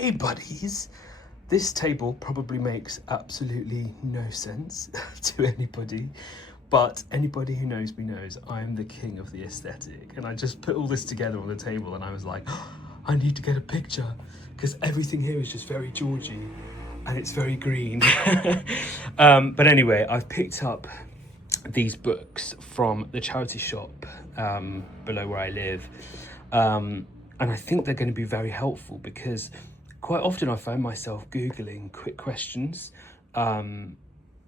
Hey buddies, this table probably makes absolutely no sense to anybody, but anybody who knows me knows I'm the king of the aesthetic, and I just put all this together on the table and I was like, oh, I need to get a picture because everything here is just very Georgie and it's very green. But anyway, I've picked up these books from the charity shop below where I live, and I think they're going to be very helpful because quite often I find myself Googling quick questions and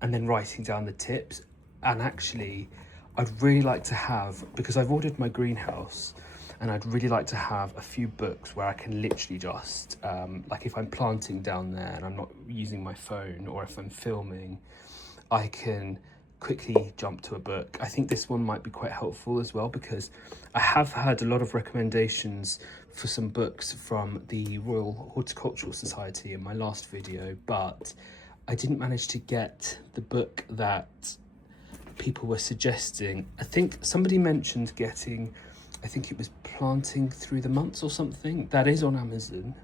then writing down the tips. And actually, I'd really like to have, because I've ordered my greenhouse, and I'd really like to have a few books where I can literally just, like if I'm planting down there and I'm not using my phone, or if I'm filming, I can quickly jump to a book. I think this one might be quite helpful as well because I have had a lot of recommendations for some books from the Royal Horticultural Society in my last video, but I didn't manage to get the book that people were suggesting. I think somebody mentioned getting, I think it was Planting Through the Months or something. That is on Amazon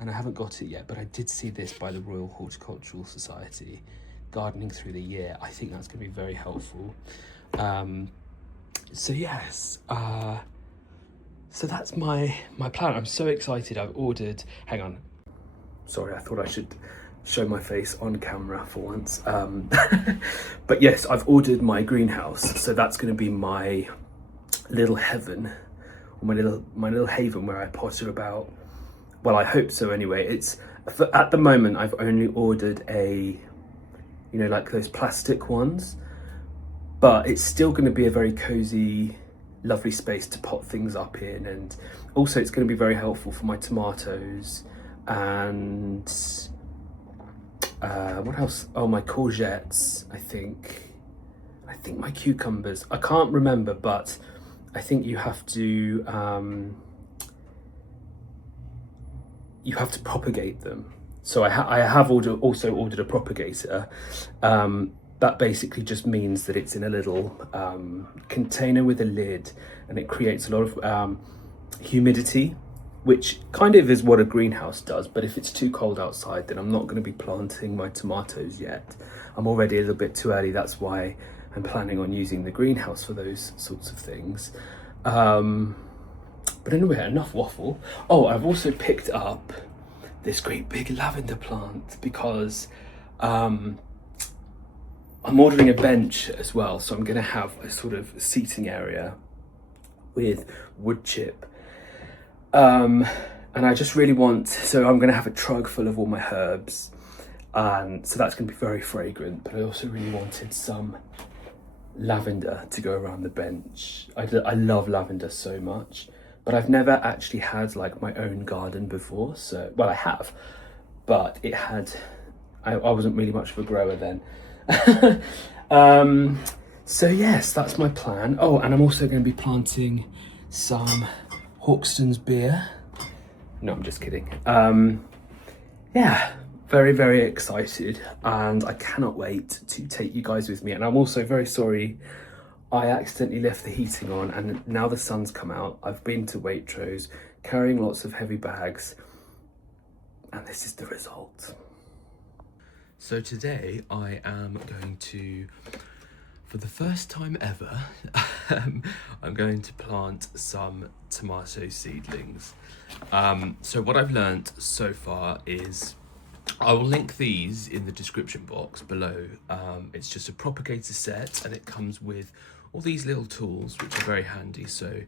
and I haven't got it yet, but I did see this by the Royal Horticultural Society, Gardening Through the Year. I think that's going to be very helpful. So yes, so that's my plan. I'm so excited. I've ordered, hang on, sorry, I thought I should show my face on camera for once. But yes, I've ordered my greenhouse, so that's going to be my little heaven, or my little haven where I potter about. Well, I hope so anyway. It's, at the moment I've only ordered a, you know, like those plastic ones, but it's still going to be a very cozy, lovely space to pot things up in, and also it's going to be very helpful for my tomatoes and what else? Oh, my courgettes, I think my cucumbers. I can't remember, but I think you have to propagate them. So I have also ordered a propagator. That basically just means that it's in a little container with a lid, and it creates a lot of humidity, which kind of is what a greenhouse does. But if it's too cold outside, then I'm not going to be planting my tomatoes yet. I'm already a little bit too early. That's why I'm planning on using the greenhouse for those sorts of things. But anyway, enough waffle. Oh, I've also picked up this great big lavender plant because I'm ordering a bench as well. So I'm going to have a sort of seating area with wood chip. And I just really want, so I'm going to have a trug full of all my herbs. And so that's going to be very fragrant, but I also really wanted some lavender to go around the bench. I love lavender so much, but I've never actually had like my own garden before. So, well, I have, but it had, I wasn't really much of a grower then. So yes, that's my plan. Oh, and I'm also going to be planting some Hawkston's beer. No, I'm just kidding. Yeah, very, very excited, and I cannot wait to take you guys with me. And I'm also very sorry I accidentally left the heating on, and now the sun's come out. I've been to Waitrose carrying lots of heavy bags, and this is the result. So today I am going to, for the first time ever, I'm going to plant some tomato seedlings. So what I've learnt so far is, I will link these in the description box below. It's just a propagator set, and it comes with all these little tools which are very handy. So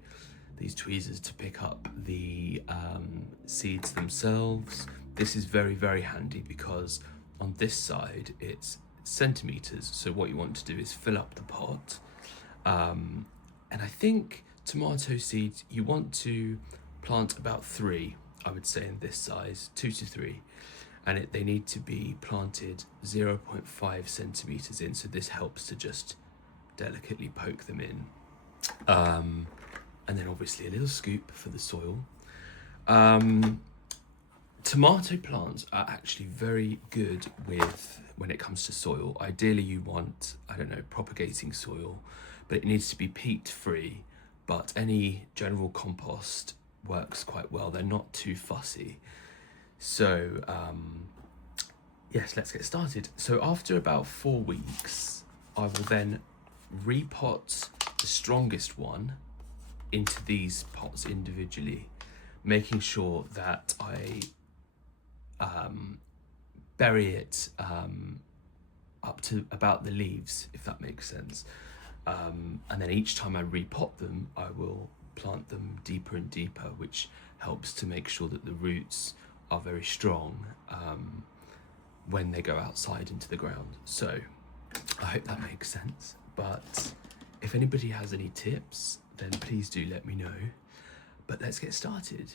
these tweezers to pick up the seeds themselves. This is very, very handy because on this side it's centimeters, so what you want to do is fill up the pot, and I think tomato seeds you want to plant about 3, I would say, in this size, 2 to 3, and they need to be planted 0.5 centimeters in, so this helps to just delicately poke them in, and then obviously a little scoop for the soil. Tomato plants are actually very good with, when it comes to soil. Ideally you want, I don't know, propagating soil, but it needs to be peat free, but any general compost works quite well. They're not too fussy. So yes, let's get started. So after about 4 weeks, I will then repot the strongest one into these pots individually, making sure that I bury it up to about the leaves, if that makes sense. And then each time I repot them, I will plant them deeper and deeper, which helps to make sure that the roots are very strong when they go outside into the ground. So I hope that makes sense. But if anybody has any tips, then please do let me know. But let's get started.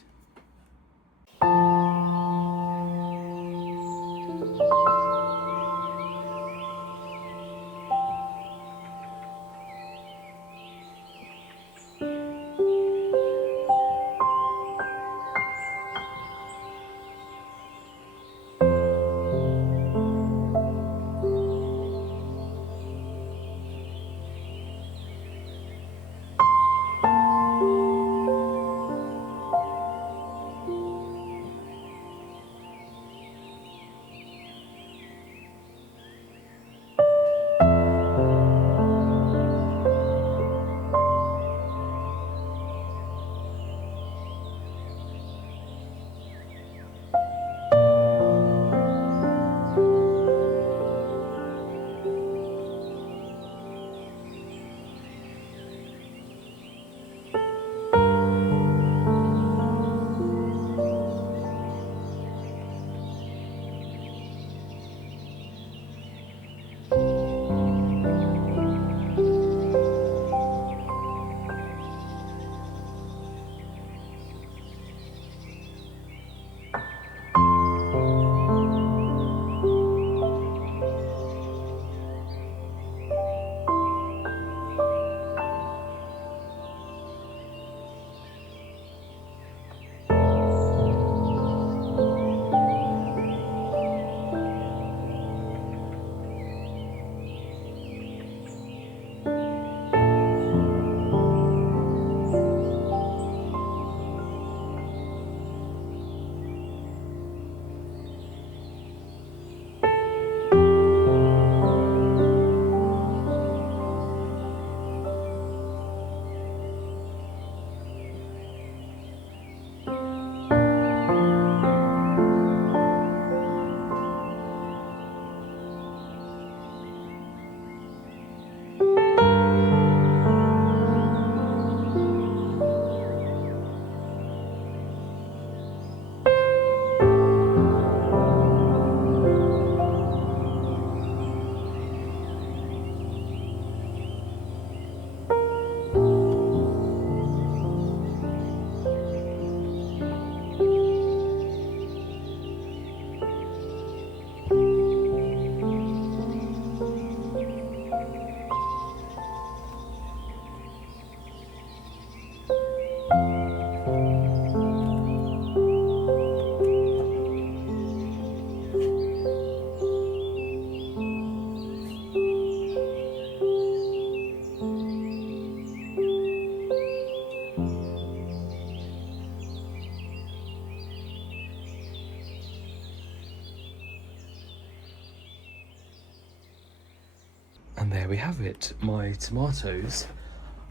And there we have it. My tomatoes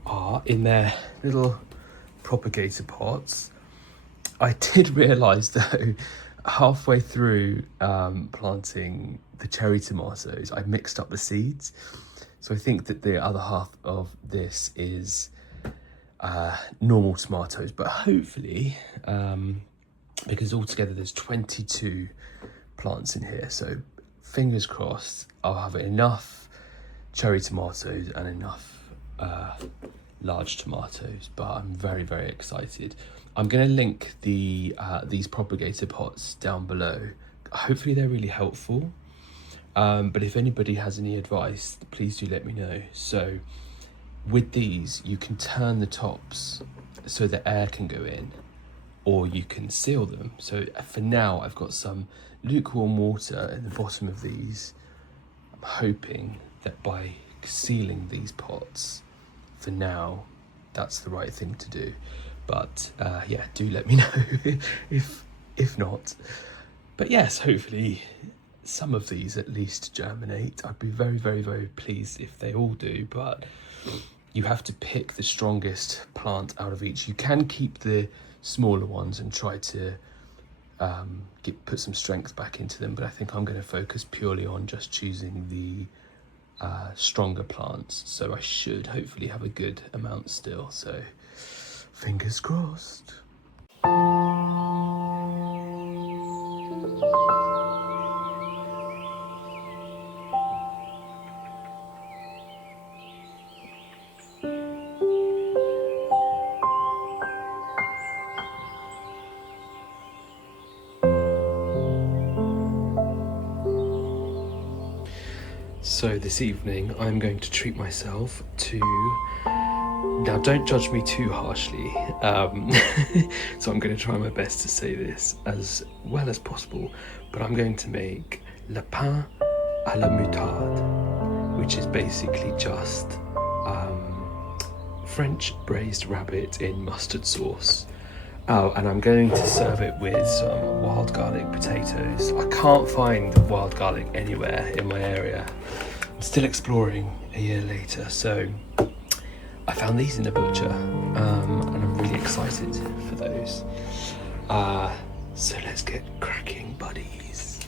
are in their little propagator pots. I did realise though, halfway through planting the cherry tomatoes, I mixed up the seeds. So I think that the other half of this is normal tomatoes, but hopefully, because altogether there's 22 plants in here, so fingers crossed I'll have enough cherry tomatoes and enough large tomatoes. But I'm very, very excited. I'm going to link these propagator pots down below. Hopefully they're really helpful, but if anybody has any advice, please do let me know. So with these, you can turn the tops so the air can go in, or you can seal them. So for now, I've got some lukewarm water in the bottom of these. I'm hoping that by sealing these pots, for now, that's the right thing to do. But yeah, do let me know if not. But yes, hopefully some of these at least germinate. I'd be very, very, very pleased if they all do, but you have to pick the strongest plant out of each. You can keep the smaller ones and try to put some strength back into them, but I think I'm going to focus purely on just choosing the stronger plants, so I should hopefully have a good amount still, so fingers crossed. So this evening I'm going to treat myself to, now don't judge me too harshly, so I'm going to try my best to say this as well as possible, but I'm going to make le pain à la moutarde, which is basically just French braised rabbit in mustard sauce. Oh, and I'm going to serve it with some wild garlic potatoes. I can't find wild garlic anywhere in my area. I'm still exploring a year later, so I found these in the butcher, and I'm really excited for those. So let's get cracking, buddies.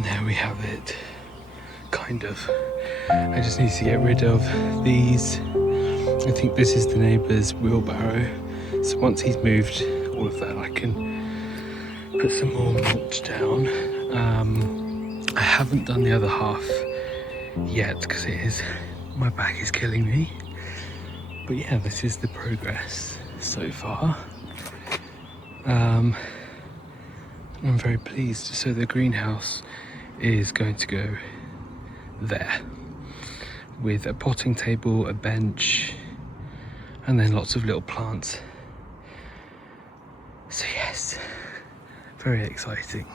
And there we have it, kind of. I just need to get rid of these. I think this is the neighbour's wheelbarrow. So once he's moved all of that, I can put some more mulch down. I haven't done the other half yet because my back is killing me. But yeah, this is the progress so far. I'm very pleased. So the greenhouse is going to go there with a potting table, a bench, and then lots of little plants. So yes, very exciting.